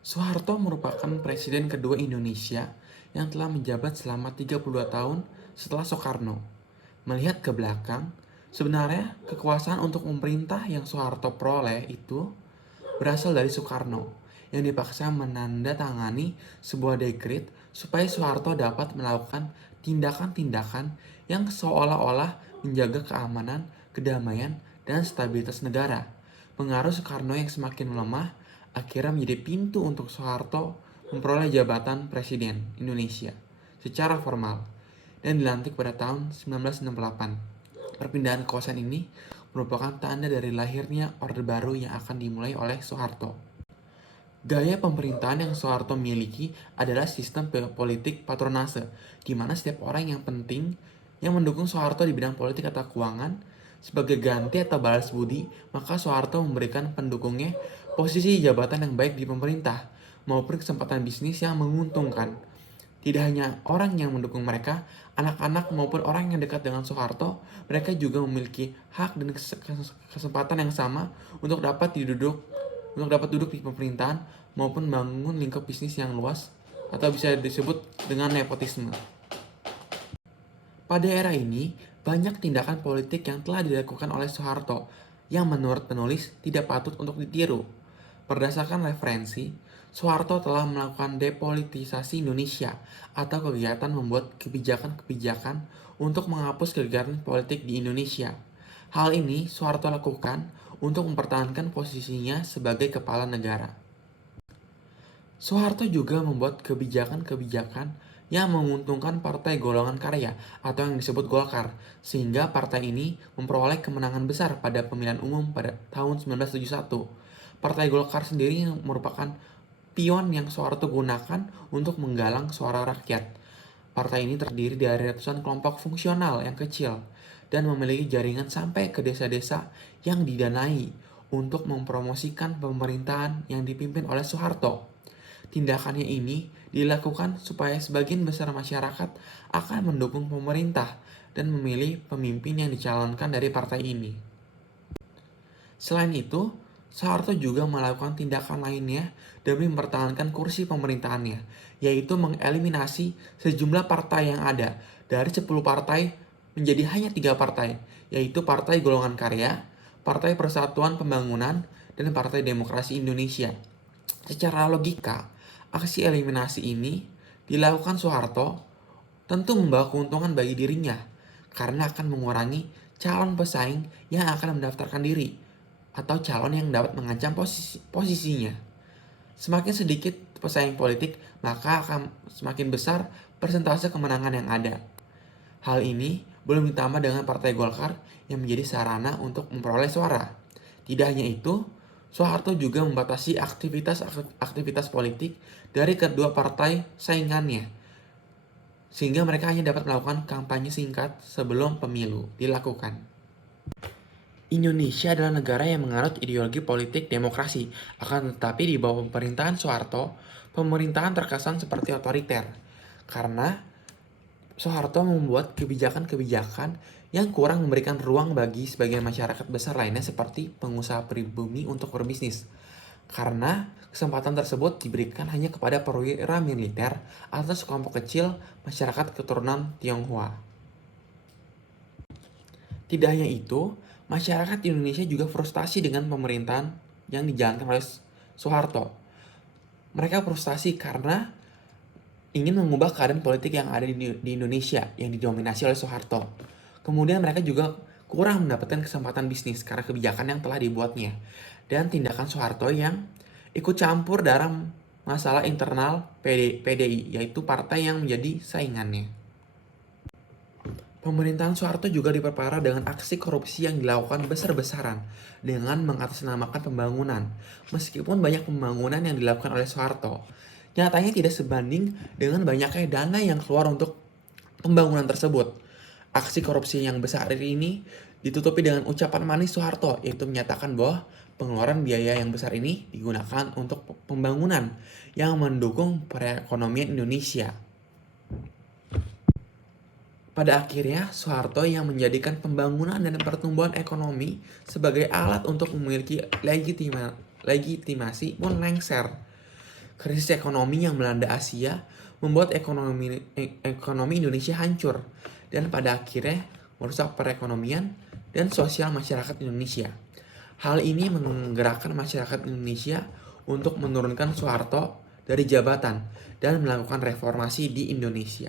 Soeharto merupakan presiden kedua Indonesia yang telah menjabat selama 32 tahun setelah Soekarno. Melihat ke belakang, sebenarnya kekuasaan untuk memerintah yang Soeharto peroleh itu berasal dari Soekarno yang dipaksa menandatangani sebuah dekret supaya Soeharto dapat melakukan tindakan-tindakan yang seolah-olah menjaga keamanan, kedamaian, dan stabilitas negara. Pengaruh Soekarno yang semakin melemah akhirnya menjadi pintu untuk Soeharto memperoleh jabatan Presiden Indonesia secara formal dan dilantik pada tahun 1968. Perpindahan kekuasaan ini merupakan tanda dari lahirnya Orde Baru yang akan dimulai oleh Soeharto. Gaya pemerintahan yang Soeharto miliki adalah sistem politik patronase, di mana setiap orang yang penting yang mendukung Soeharto di bidang politik atau keuangan sebagai ganti atau balas budi, maka Soeharto memberikan pendukungnya posisi jabatan yang baik di pemerintah maupun kesempatan bisnis yang menguntungkan. Tidak hanya orang yang mendukung mereka, anak-anak maupun orang yang dekat dengan Soeharto, mereka juga memiliki hak dan kesempatan yang sama untuk dapat duduk di pemerintahan maupun bangun lingkup bisnis yang luas atau bisa disebut dengan nepotisme. Pada era ini, banyak tindakan politik yang telah dilakukan oleh Soeharto yang menurut penulis tidak patut untuk ditiru. Berdasarkan referensi, Soeharto telah melakukan depolitisasi Indonesia atau kegiatan membuat kebijakan-kebijakan untuk menghapus kegiatan politik di Indonesia. Hal ini Soeharto lakukan untuk mempertahankan posisinya sebagai kepala negara. Soeharto juga membuat kebijakan-kebijakan yang menguntungkan Partai Golongan Karya atau yang disebut Golkar, sehingga partai ini memperoleh kemenangan besar pada pemilihan umum pada tahun 1971. Partai Golkar sendiri merupakan pion yang Soeharto gunakan untuk menggalang suara rakyat. Partai ini terdiri dari ratusan kelompok fungsional yang kecil dan memiliki jaringan sampai ke desa-desa yang didanai untuk mempromosikan pemerintahan yang dipimpin oleh Soeharto. Tindakannya ini dilakukan supaya sebagian besar masyarakat akan mendukung pemerintah dan memilih pemimpin yang dicalonkan dari partai ini. Selain itu, Soeharto juga melakukan tindakan lainnya demi mempertahankan kursi pemerintahannya, yaitu mengeliminasi sejumlah partai yang ada dari 10 partai menjadi hanya 3 partai, yaitu Partai Golongan Karya, Partai Persatuan Pembangunan, dan Partai Demokrasi Indonesia. Secara logika, aksi eliminasi ini dilakukan Soeharto tentu membawa keuntungan bagi dirinya karena akan mengurangi calon pesaing yang akan mendaftarkan diri atau calon yang dapat mengancam posisinya. Semakin sedikit pesaing politik, maka akan semakin besar persentase kemenangan yang ada. Hal ini belum ditambah dengan Partai Golkar yang menjadi sarana untuk memperoleh suara. Tidak hanya itu, Soeharto juga membatasi aktivitas politik dari kedua partai saingannya, sehingga mereka hanya dapat melakukan kampanye singkat sebelum pemilu dilakukan. Indonesia adalah negara yang menganut ideologi politik demokrasi, akan tetapi di bawah pemerintahan Soeharto, pemerintahan terkesan seperti otoriter, karena Soeharto membuat kebijakan-kebijakan yang kurang memberikan ruang bagi sebagian masyarakat besar lainnya seperti pengusaha pribumi untuk berbisnis. Karena kesempatan tersebut diberikan hanya kepada perwira militer atau sekelompok kecil masyarakat keturunan Tionghoa. Tidak hanya itu, masyarakat Indonesia juga frustasi dengan pemerintahan yang dijalankan oleh Soeharto. Mereka frustasi karena ingin mengubah keadaan politik yang ada di Indonesia yang didominasi oleh Soeharto. Kemudian mereka juga kurang mendapatkan kesempatan bisnis karena kebijakan yang telah dibuatnya dan tindakan Soeharto yang ikut campur dalam masalah internal PDI, yaitu partai yang menjadi saingannya. Pemerintahan Soeharto juga diperparah dengan aksi korupsi yang dilakukan besar-besaran dengan mengatasnamakan pembangunan. Meskipun banyak pembangunan yang dilakukan oleh Soeharto, nyatanya tidak sebanding dengan banyaknya dana yang keluar untuk pembangunan tersebut. Aksi korupsi yang besar ini ditutupi dengan ucapan manis Soeharto, yaitu menyatakan bahwa pengeluaran biaya yang besar ini digunakan untuk pembangunan yang mendukung perekonomian Indonesia. Pada akhirnya, Soeharto yang menjadikan pembangunan dan pertumbuhan ekonomi sebagai alat untuk memiliki legitimasi pun lengser. Krisis ekonomi yang melanda Asia membuat ekonomi Indonesia hancur dan pada akhirnya merusak perekonomian dan sosial masyarakat Indonesia. Hal ini menggerakkan masyarakat Indonesia untuk menurunkan Soeharto dari jabatan dan melakukan reformasi di Indonesia.